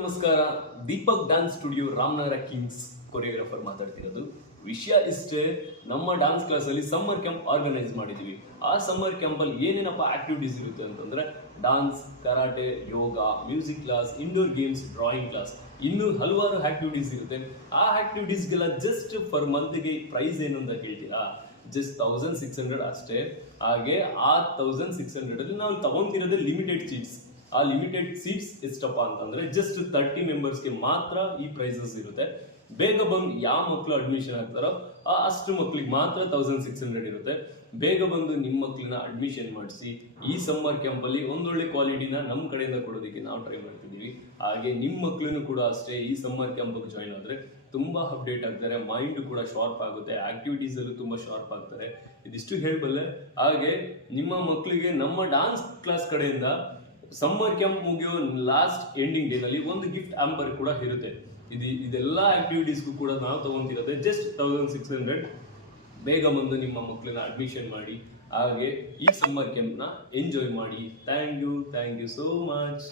ನಮಸ್ಕಾರ, Deepak dance studio Ramanagara Kings choreographer ಮಾತಾಡ್ತಿರೋದು. ವಿಷಯ ಇಷ್ಟೇ, ನಮ್ಮ ಡ್ಯಾನ್ಸ್ ಕ್ಲಾಸಲ್ಲಿ ಸಮ್ಮರ್ ಕ್ಯಾಂಪ್ ಆರ್ಗನೈಸ್ ಮಾಡಿದ್ದೀವಿ. ಆ ಸಮ್ಮರ್ ಕ್ಯಾಂಪಲ್ಲಿ ಏನೇನಪ್ಪ ಆಕ್ಟಿವಿಟೀಸ್ ಇರುತ್ತೆ ಅಂತಂದ್ರೆ dance, karate, yoga, music class, indoor games, drawing class, ಇನ್ನೂ ಹಲವಾರು ಆಕ್ಟಿವಿಟೀಸ್ ಇರುತ್ತೆ. ಆ ಆಕ್ಟಿವಿಟೀಸ್ಗೆಲ್ಲ ಜಸ್ಟ್ ಫರ್ ಮಂತ್ಗೆ ಪ್ರೈಸ್ ಏನು ಅಂತ ಕೇಳ್ತೀರಾ? ಜಸ್ಟ್ 1600 ಅಷ್ಟೇ. ಹಾಗೆ ಆ 1600 ಅಲ್ಲಿ ನಾವು ತಗೊಂತಿರೋದೇ ಲಿಮಿಟೆಡ್ ಸೀಟ್ಸ್. ಆ ಲಿಮಿಟೆಡ್ ಸೀಟ್ಸ್ ಎಷ್ಟಪ್ಪ ಅಂತಂದ್ರೆ ಜಸ್ಟ್ 30 ಮೆಂಬರ್ಸ್ಗೆ ಮಾತ್ರ ಈ ಪ್ರೈಸಸ್ ಇರುತ್ತೆ. ಬೇಗ ಬಂದು ಯಾವ ಮಕ್ಕಳು ಅಡ್ಮಿಷನ್ ಆಗ್ತಾರೋ ಅಷ್ಟು ಮಕ್ಳಿಗೆ ಮಾತ್ರ 1600 ಇರುತ್ತೆ. ಬೇಗ ಬಂದು ನಿಮ್ಮ ಮಕ್ಕಳನ್ನ ಅಡ್ಮಿಷನ್ ಮಾಡಿಸಿ ಈ ಸಮ್ಮರ್ ಕ್ಯಾಂಪಲ್ಲಿ ಒಂದೊಳ್ಳೆ ಕ್ವಾಲಿಟಿನ ನಮ್ಮ ಕಡೆಯಿಂದ ಕೊಡೋದಕ್ಕೆ ನಾವು ಟ್ರೈ ಮಾಡ್ತಿದ್ದೀವಿ. ಹಾಗೆ ನಿಮ್ಮ ಮಕ್ಕಳನ್ನು ಕೂಡ ಅಷ್ಟೇ ಈ ಸಮ್ಮರ್ ಕ್ಯಾಂಪಿಗೆ ಜಾಯ್ನ್ ಆದರೆ ತುಂಬಾ ಅಪ್ಡೇಟ್ ಆಗ್ತಾರೆ, ಮೈಂಡ್ ಕೂಡ ಶಾರ್ಪ್ ಆಗುತ್ತೆ, ಆಕ್ಟಿವಿಟೀಸ್ ಅಲ್ಲೂ ತುಂಬಾ ಶಾರ್ಪ್ ಆಗ್ತಾರೆ. ಇದಿಷ್ಟು ಹೇಳಬಲ್ಲೆ. ಹಾಗೆ ನಿಮ್ಮ ಮಕ್ಕಳಿಗೆ ನಮ್ಮ ಡಾನ್ಸ್ ಕ್ಲಾಸ್ ಕಡೆಯಿಂದ ಸಮ್ಮರ್ ಕ್ಯಾಂಪ್ ಮುಗಿಯೋ ಲಾಸ್ಟ್ ಎಂಡಿಂಗ್ ಡೇನಲ್ಲಿ ಒಂದು ಗಿಫ್ಟ್ ಆಂಪರ್ ಕೂಡ ಇರುತ್ತೆ. ಇದೆಲ್ಲ ಆಕ್ಟಿವಿಟೀಸ್ಗೂ ಕೂಡ ನಾವು ತಗೊಂತಿರೋದೆ ಜಸ್ಟ್ 1600. ಬೇಗ ಬಂದು ನಿಮ್ಮ ಮಕ್ಕಳನ್ನ ಅಡ್ಮಿಷನ್ ಮಾಡಿ ಹಾಗೆ ಈ ಸಮ್ಮರ್ ಕ್ಯಾಂಪ್ನ ಎಂಜಾಯ್ ಮಾಡಿ. Thank you so much.